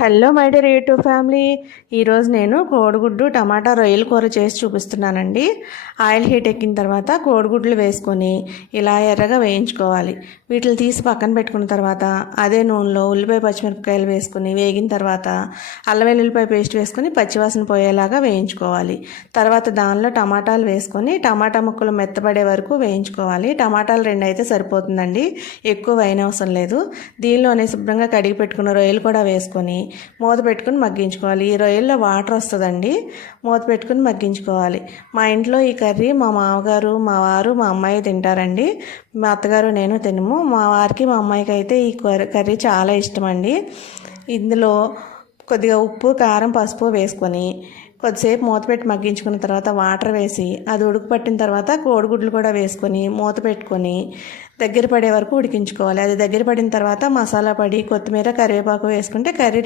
Hello my dear YouTube family. ఈరోజు నేను కోడిగుడ్డు టమాటా రొయ్యల కూర చేసి చూపిస్తున్నానండి. ఆయిల్ హీట్ ఎక్కిన తర్వాత కోడిగుడ్లు వేసుకొని ఇలా ఎర్రగా వేయించుకోవాలి. వీటిని తీసి పక్కన పెట్టుకున్న తర్వాత అదే నూనెలో ఉల్లిపాయ పచ్చిమిరపకాయలు వేసుకుని వేగిన తర్వాత అల్లం వెల్లుల్లిపాయ పేస్ట్ వేసుకొని పచ్చివాసన పోయేలాగా వేయించుకోవాలి. తర్వాత దానిలో టమాటాలు వేసుకొని టమాటా ముక్కలు మెత్తపడే వరకు వేయించుకోవాలి. టమాటాలు 2 అయితే సరిపోతుందండి, ఎక్కువ వేయనవసరం లేదు. దీనిలోనే శుభ్రంగా కడిగి పెట్టుకున్న రొయ్యలు కూడా వేసుకొని మూత పెట్టుకుని మగ్గించుకోవాలి. ఈ రొయ్యల్లో వాటర్ వస్తుందండి, మూత పెట్టుకుని మగ్గించుకోవాలి. మా ఇంట్లో ఈ కర్రీ మా మామగారు, మా వారు, మా అమ్మాయి తింటారండి. మా అత్తగారు నేను తినము. మా వారికి మా అమ్మాయికి అయితే ఈ కర్రీ చాలా ఇష్టం అండి. ఇందులో కొద్దిగా ఉప్పు, కారం, పసుపు వేసుకొని కొద్దిసేపు మూత పెట్టి మగ్గించుకున్న తర్వాత వాటర్ వేసి అది ఉడుకు పట్టిన తర్వాత కోడిగుడ్లు కూడా వేసుకొని మూత పెట్టుకొని దగ్గర పడే వరకు ఉడికించుకోవాలి. అది దగ్గర పడిన తర్వాత మసాలా పొడి, కొత్తిమీర, కరివేపాకు వేసుకుంటే కర్రీ